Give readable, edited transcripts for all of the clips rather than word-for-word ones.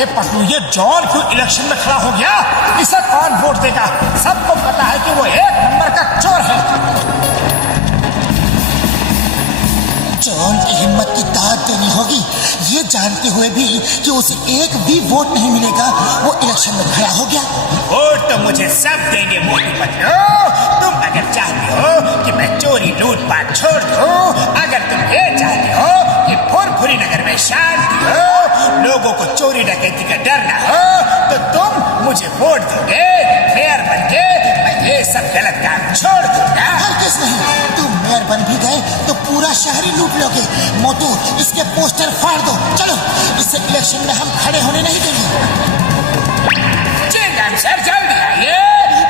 ये पटलू, ये जॉन क्यों इलेक्शन में खड़ा हो गया? इसे कौन वोट देगा? सबको पता है कि वो एक नंबर का चोर है। जॉन की हिम्मत की दाद देनी होगी। ये जानते हुए भी कि उसे एक भी वोट नहीं मिलेगा, वो इलेक्शन में खड़ा हो गया। वोट तो मुझे सब देंगे मोटू पतलू। तुम अगर चाहते हो कि मैं चोरी लूटपाट छोड़ दूं, अगर तुम ये चाहते हो कि फुरफुरी नगर में शांति हो, लोगों को चोरी डकैती का डर ना हो, तो तुम मुझे वोट दोगे। मेयर बन के मैं ये सब गलत काम छोड़ दूंगा। हरगिज़ नहीं, तुम मेयर बन भी गए तो पूरा शहर ही लूट लोगे। मोटू, इसके पोस्टर फाड़ दो। चलो, इसे इलेक्शन में हम खड़े होने नहीं देंगे। चिंगम सर, जल्दी आइए।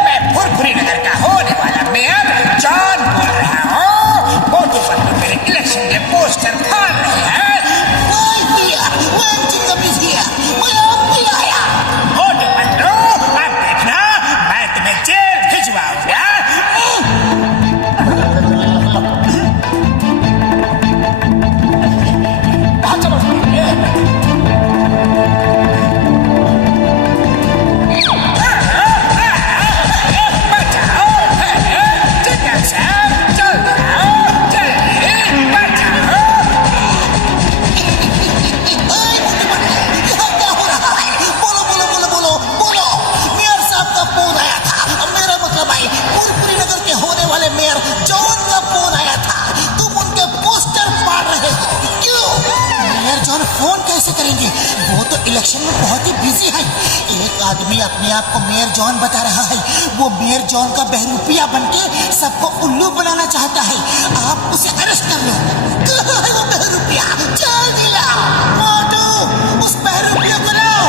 मैं फुरफुरी नगर का होने वाला मेयर जॉन बोल रहा हूँ। मोटू पतलू मेरे इलेक्शन के पोस्टर फाड़ रहे हैं। मोटू पतलू, अब देखना मैं तुम्हें जेल भिजवाऊंगा। फोन कैसे करेंगे? वो तो इलेक्शन में बहुत ही बिजी है। एक आदमी अपने आप को मेयर जॉन बता रहा है। वो मेयर जॉन का बहरूपिया बनके सबको उल्लू बनाना चाहता है। आप उसे अरेस्ट कर लो। कहाँ है वो बहरूपिया? जल्दी लाओ। मोटू, उस बहरूपिया को लाओ।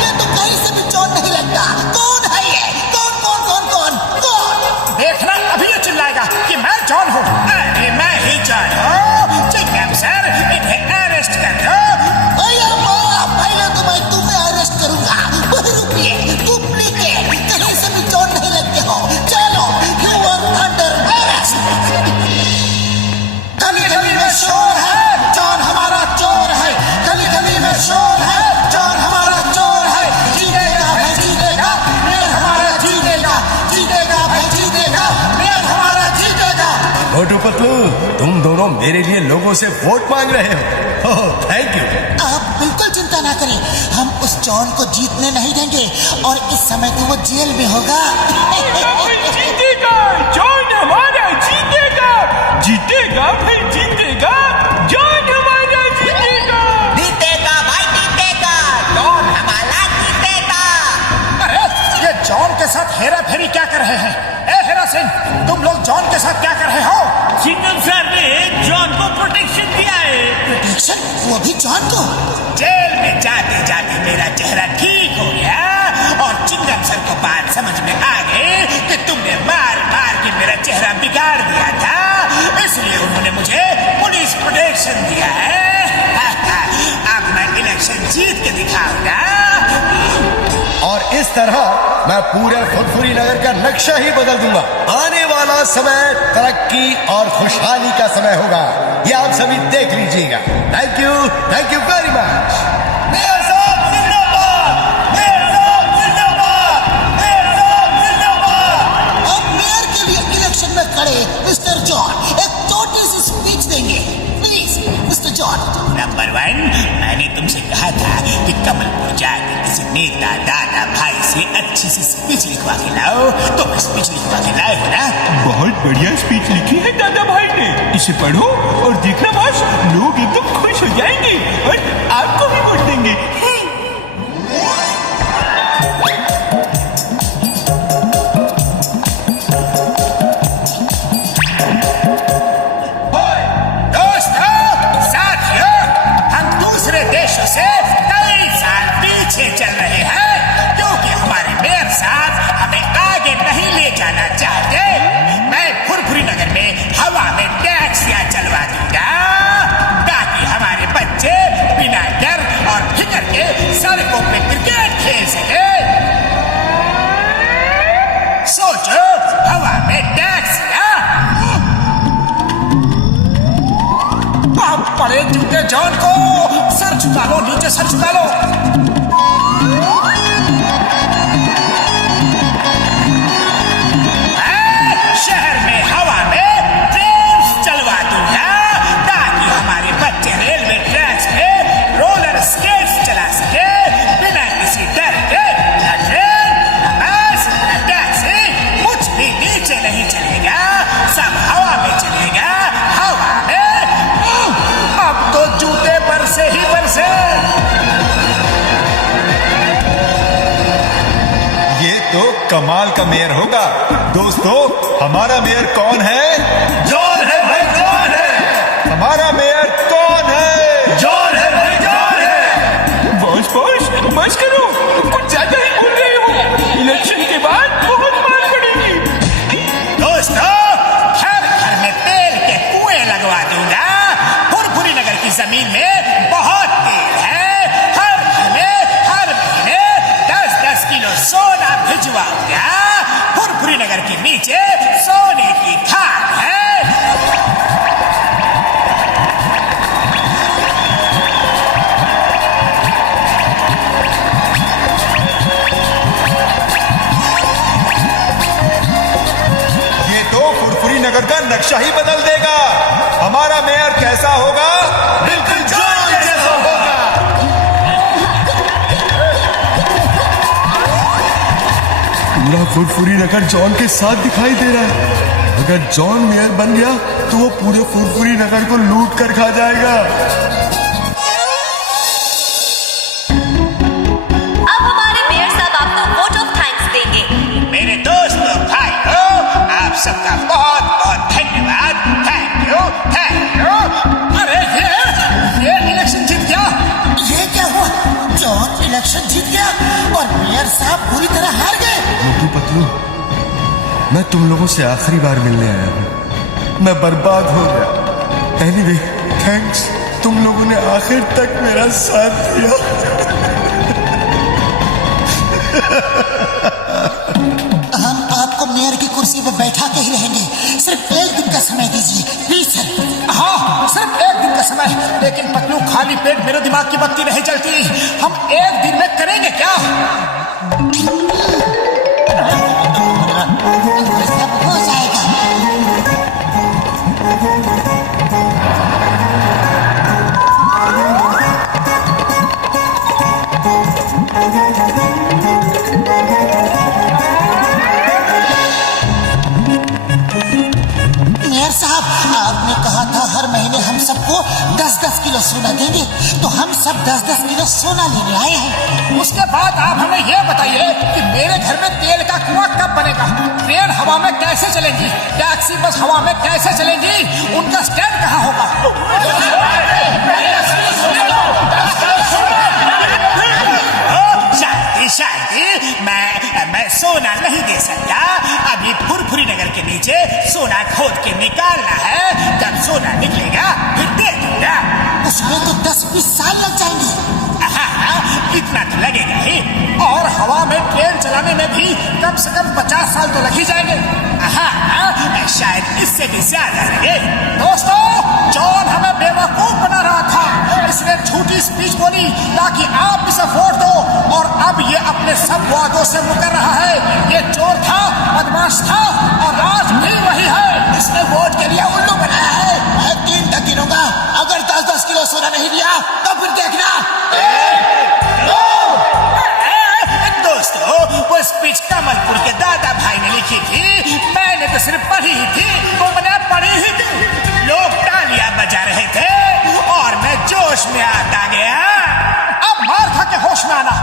ये तो कहीं से भी जॉन नहीं लगता। कौन है ये? कौन कौन कौन कौन कौन? देखना, अभी ये चिल्लाएगा कि मैं जॉन हूँ। अरे मैं ही जॉन हूँ। सर, इन्हें अरेस्ट कर दो। पहले तो मैं तुम्हें अरेस्ट करूंगा। बहरूपिये, डुप्लीकेट, कहीं से भी जॉन नहीं लगते हो। चलो, यू आर अंडर अरेस्ट। गली गली में शोर है, जॉन हमारा चोर है। गली गली में शोर है, जॉन हमारा चोर है। जीतेगा भाई जीतेगा, मेयर हमारा जीतेगा। जीतेगा भाई जीतेगा, मेयर हमारा जीतेगा। मोटू पतलू, तुम दोनों मेरे लिए लोगों से वोट मांग रहे हो। ओह, थैंक यू। आप बिल्कुल चिंता ना करें, हम उस जॉन को जीतने नहीं देंगे और इस समय तो वो जेल में होगा। जीतेगा, जॉन हमारा जीतेगा। जीतेगा भाई जीतेगा, जॉन हमारा जीतेगा। जीतेगा भाई जीतेगा, जॉन हमारा जीतेगा। अरे ये जॉन के साथ हेरा फेरी क्या कर रहे हैं? ए हेरा सिंह, तुम लोग जॉन के साथ क्या कर रहे हो? सिंघम सर ने जॉन को प्रोटेक्शन दिया है। प्रोटेक्शन? वो भी जॉन को? जेल में जाते जाते मेरा चेहरा ठीक हो गया और चिंगम सर को बात समझ में आ गई कि तुमने मार मार के मेरा चेहरा बिगाड़ दिया था, इसलिए उन्होंने मुझे पुलिस प्रोटेक्शन दिया है। अब मैं इलेक्शन जीत के दिखाऊंगा। और इस तरह मैं पूरे फुरफुरी नगर का नक्शा ही बदल दूंगा। आने वाला समय तरक्की और खुशहाली का समय होगा, ये आप सभी देख लीजिएगा। Thank you very much. Mayor साहब जिंदाबाद, मेयर साहब जिंदाबाद, मेयर साहब जिंदाबाद। अब मेयर के लिए इलेक्शन में खड़े मिस्टर जॉन एक छोटी सी स्पीच देंगे। Please mister John. नंबर 1, मैंने तुमसे कहा था कि कमलपुर जाकर किसी नेता दादा भाई से अच्छी सी स्पीच लिखवा के लाओ, तो मैं स्पीच लिखवा के लाए हो ना? बहुत बढ़िया स्पीच लिखी है दादा भाई ने। इसे पढ़ो और देखना बस, लोग एकदम खुश हो जाएंगे और आपको भी वोट देंगे। देशों से कई साल पीछे चल रहे हैं, क्योंकि हमारे मेयर साहब हमें आगे नहीं ले जाना चाहते। मैं फुरफुरी नगर में हवा में टैक्सियां चलवा दूंगा ताकि हमारे बच्चे बिना मारे जूते जॉन को। सर झुका लो, नीचे सर झुका लो। शहर में हवा में ट्रेन चलवा दूंगा ताकि हमारे बच्चे रेलवे ट्रैक्स पे रोलर स्केट्स चला सके बिना किसी डर के। न ट्रेन, न बस, न टैक्सी, कुछ भी नीचे नहीं चलेगा, सब हवा में चलेगा, हवा में। अब तो जूते बरसे ही बरसे। ये तो कमाल का मेयर होगा। दोस्तों, हमारा मेयर कौन है? जॉन है भाई, जॉन है। हमारा मेयर कौन है? जॉन है भाई, जॉन है। बॉस बस करो, कुछ ज्यादा ही बोल रहे हो। इलेक्शन के बाद बहुत मार पड़ेगी। दोस्तों, घर घर में तेल के कुएं लगवा दूंगा। फुरफुरी नगर की जमीन में बहुत तेल है। हर घर में हर महीने 10-10 किलो सोना भिजवाऊंगा। फुरफुरी नगर के नीचे सोने की खान है। ये तो फुरफुरी नगर का नक्शा ही बदल देगा। हमारा मेयर कैसा होगा? बिल्कुल जॉन जैसा होगा। पूरा फुरफुरी नगर जॉन के साथ दिखाई दे रहा है। अगर जॉन मेयर बन गया तो वो पूरे फुरफुरी नगर को लूट कर खा जाएगा। अब हमारे मेयर साहब आपको वोट ऑफ थैंक्स देंगे। मेरे दोस्तों, भाइयों, आप सबका बहुत बहुत धन्यवाद। Thank you, thank you. अरे ये इलेक्शन जीत गया। ये क्या हुआ? जॉन इलेक्शन जीत गया और मेयर साहब बुरी तरह हार गए। मोटू पतलू, मैं तुम लोगों से आखिरी बार मिलने आया हूँ। मैं बर्बाद हो गया। एनीवे, थैंक्स, तुम लोगों ने आखिर तक मेरा साथ दिया। हम आपको मेयर की कुर्सी पे बैठा के ही रहेंगे। सिर्फ एक दिन का समय दीजिए प्लीज सर। हाँ, सिर्फ एक दिन का समय। लेकिन पतलू, खाली पेट मेरे दिमाग की बत्ती नहीं जलती। हम एक दिन में करेंगे क्या? सब हो जाएगा। मेयर साहब, आपने कहा था हर महीने हम सबको 10-10 किलो सोना देंगे, तो हम सब 10-10 किलो सोना लेने आए हैं। उसके बाद आप हमें यह बताइए कि मेरे घर में तेल का कुआं कब बनेगा? ट्रेन हवा में कैसे चलेंगी? टैक्सी बस हवा में कैसे चलेंगी? उनका स्टैंड कहाँ होगा? शांति शांति, मैं सोना नहीं दे सकता। अभी फुरफुरी नगर के नीचे सोना खोद के निकालना है। जब सोना निकलेगा फिर दे दूंगा। उसमें तो 10-20 साल लग जाएंगे। इतना तो लगेगा ही। और हवा में ट्रेन चलाने में भी कम से कम 50 साल तो लग ही जाएंगे। शायद इससे भी ज्यादा लगे। दोस्तों, जॉन हमें बेवकूफ बना रहा था। इसने झूठी स्पीच बोली ताकि आप इसे वोट दो, और अब ये अपने सब वादों से मुकर रहा है। ये चोर था, बदमाश था, और आज भी वही है। इसने वोट के लिए उल्लू बनाया है। मैं 3 तक गिनूंगा। अगर 10-10 किलो सोना नहीं दिया तो फिर देखना। दोस्तों, वो स्पीच कमलपुर के दादा भाई ने लिखी थी। मैंने तो सिर्फ पढ़ी ही थी। तुमने पढ़ी ही थी। लोग तालियां बजा रहे थे और मैं जोश में आ गया। अब मार खा के होश में आना।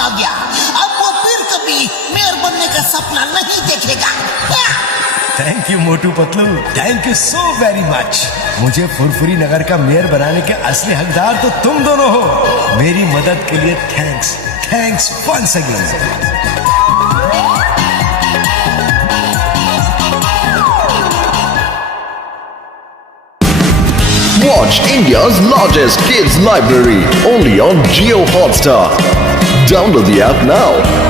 आ गया। अब वो फिर कभी मेयर बनने का सपना नहीं देखेगा। Thank you Motu Patlu, thank you so very much. मुझे फुरफुरी नगर का मेयर बनाने के असली हकदार तो तुम दोनों हो। मेरी मदद के लिए thanks, thanks once again. Watch India's largest kids library only on Jio Hotstar. Download the app now.